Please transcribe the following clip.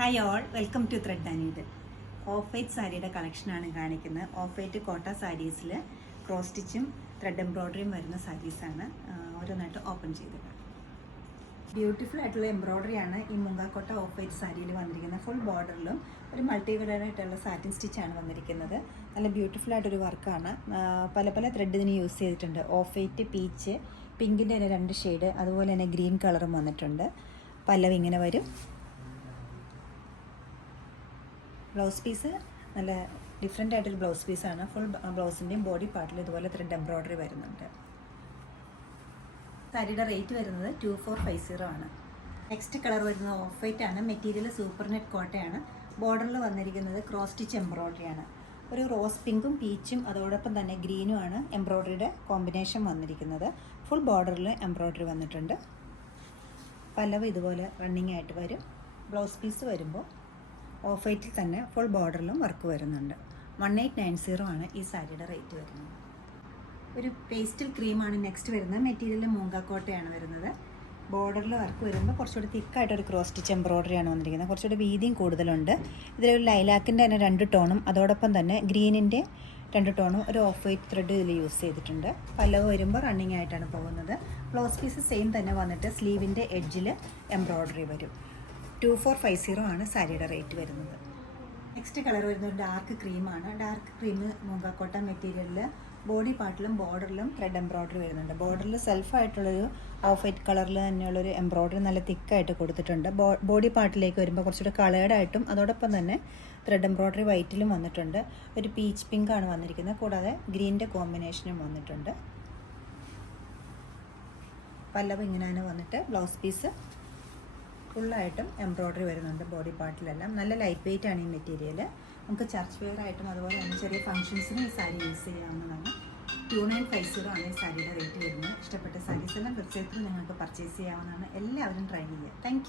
Hi all, welcome to thread and needle. Off white സാരിയുടെ കളക്ഷനാണ് കാണിക്കുന്നത്. ഓഫ് വൈറ്റ് കോട്ട സാരീസിൽ ക്രോസ് സ്റ്റിച്ചും ത്രെഡ് എംബ്രോയ്ഡറിയും വരുന്ന സാരീസാണ്. ഓരോന്നായിട്ട് ഓപ്പൺ ചെയ്തത്. ബ്യൂട്ടിഫുൾ ആയിട്ടുള്ള എംബ്രോയ്ഡറിയാണ് ഈ മുങ്കാക്കോട്ട ഓഫ് വൈറ്റ് സാരിയിൽ വന്നിരിക്കുന്നത്. ഫുൾ ബോർഡറിലും ഒരു മൾട്ടി കളറായിട്ടുള്ള സാറ്റിൻ സ്റ്റിച്ചാണ് വന്നിരിക്കുന്നത്. നല്ല ബ്യൂട്ടിഫുൾ ആയിട്ടൊരു വർക്കാണ്. പല പല ത്രെഡ് ഇതിന് യൂസ് ചെയ്തിട്ടുണ്ട്. ഓഫ് വൈറ്റ്, പീച്ച്, പിങ്കിൻ്റെ തന്നെ 2 ഷെയ്ഡ്, അതുപോലെ തന്നെ ഗ്രീൻ കളറും വന്നിട്ടുണ്ട്. പല്ലവി ഇങ്ങനെ വരും. ബ്ലൗസ് പീസ് നല്ല ഡിഫറെൻ്റ് ആയിട്ടൊരു ബ്ലൗസ് പീസാണ്. ഫുൾ ബ്ലൗസിൻ്റെയും ബോഡി പാർട്ടിൽ ഇതുപോലെ ത്രെഡ് എംബ്രോയ്ഡറി വരുന്നുണ്ട്. സാരിയുടെ റേറ്റ് വരുന്നത് 2450 ആണ്. നെക്സ്റ്റ് കളർ വരുന്നത് ഓഫ് വൈറ്റ് ആണ്. മെറ്റീരിയൽ സൂപ്പർ നെറ്റ് കോട്ടയാണ്. ബോർഡറിൽ വന്നിരിക്കുന്നത് ക്രോസ് സ്റ്റിച്ച് എംബ്രോയ്ഡറിയാണ്. ഒരു റോസ് പിങ്കും പീച്ചും അതോടൊപ്പം തന്നെ ഗ്രീനും ആണ് എംബ്രോയ്ഡറിയുടെ കോമ്പിനേഷൻ വന്നിരിക്കുന്നത്. ഫുൾ ബോർഡറിൽ എംബ്രോയ്ഡറി വന്നിട്ടുണ്ട്. പല്ലവ് ഇതുപോലെ റണ്ണിങ് ആയിട്ട് വരും. ബ്ലൗസ് പീസ് വരുമ്പോൾ ഓഫ് വൈറ്റിൽ തന്നെ ഫുൾ ബോർഡറിലും വർക്ക് വരുന്നുണ്ട്. 1890 ആണ് ഈ സാരിയുടെ റേറ്റ് വരുന്നത്. ഒരു പേസ്റ്റൽ ക്രീമാണ് നെക്സ്റ്റ് വരുന്നത്. മെറ്റീരിയൽ മൂങ്കാക്കോട്ടയാണ് വരുന്നത്. ബോർഡറിൽ വർക്ക് വരുമ്പോൾ കുറച്ചുകൂടി തിക്കായിട്ടൊരു ക്രോസ് സ്റ്റിച്ച് എംബ്രോയ്ഡറിയാണ് വന്നിരിക്കുന്നത്. കുറച്ചുകൂടി വീതിയും കൂടുതലുണ്ട്. ഇതിലൊരു ലൈലാക്കിൻ്റെ തന്നെ 2 ടോണും അതോടൊപ്പം തന്നെ ഗ്രീനിൻ്റെ 2 ടോണും ഒരു ഓഫ് വൈറ്റ് ത്രെഡ് ഇതിൽ യൂസ് ചെയ്തിട്ടുണ്ട്. പല്ലവ് വരുമ്പോൾ റണ്ണിങ് ആയിട്ടാണ് പോകുന്നത്. ബ്ലൗസ് പീസ് സെയിം തന്നെ വന്നിട്ട് സ്ലീവിൻ്റെ എഡ്ജിൽ എംബ്രോയ്ഡറി വരും. 2450 ആണ് സാരിയുടെ റേറ്റ് വരുന്നത്. നെക്സ്റ്റ് കളർ വരുന്നത് ഡാർക്ക് ക്രീമാണ്. ഡാർക്ക് ക്രീം മൂങ്കാക്കോട്ട മെറ്റീരിയലിൽ ബോഡി പാർട്ടിലും ബോർഡറിലും ത്രെഡ് എംബ്രോയ്ഡറി വരുന്നുണ്ട്. ബോർഡറിൽ സെൽഫായിട്ടുള്ളൊരു ഓഫ് വൈറ്റ് കളറിൽ തന്നെയുള്ളൊരു എംബ്രോയ്ഡറി നല്ല തിക്കായിട്ട് കൊടുത്തിട്ടുണ്ട്. ബോഡി പാർട്ടിലേക്ക് വരുമ്പോൾ കുറച്ചുകൂടി കളേർഡായിട്ടും അതോടൊപ്പം തന്നെ ത്രെഡ് എംബ്രോയ്ഡറി വൈറ്റിലും വന്നിട്ടുണ്ട്. ഒരു പീച്ച് പിങ്കാണ് വന്നിരിക്കുന്നത്. കൂടാതെ ഗ്രീനിൻ്റെ കോമ്പിനേഷനും വന്നിട്ടുണ്ട്. പല്ലവ് ഇങ്ങനെ വന്നിട്ട് ബ്ലൗസ് പീസ് ഫുള്ളായിട്ടും എംബ്രോയ്ഡറി വരുന്നുണ്ട്. ബോഡി പാർട്ടിലെല്ലാം നല്ല ലൈറ്റ് വെയിറ്റ് ആണ് ഈ മെറ്റീരിയൽ. നമുക്ക് ചർച്ച് വെയർ ആയിട്ടും അതുപോലെ തന്നെ ചെറിയ ഫംഗ്ഷൻസിന് ഈ സാരി യൂസ് ചെയ്യാവുന്നതാണ്. 2950 ആണ് ഈ സാരിയുടെ റേറ്റ് വരുന്നത്. ഇഷ്ടപ്പെട്ട സാരീസ് എല്ലാം വെബ്സൈറ്റിൽ നിങ്ങൾക്ക് പർച്ചേസ് ചെയ്യാവുന്നതാണ്. എല്ലാവരും ട്രൈ ചെയ്യുക. Thank you.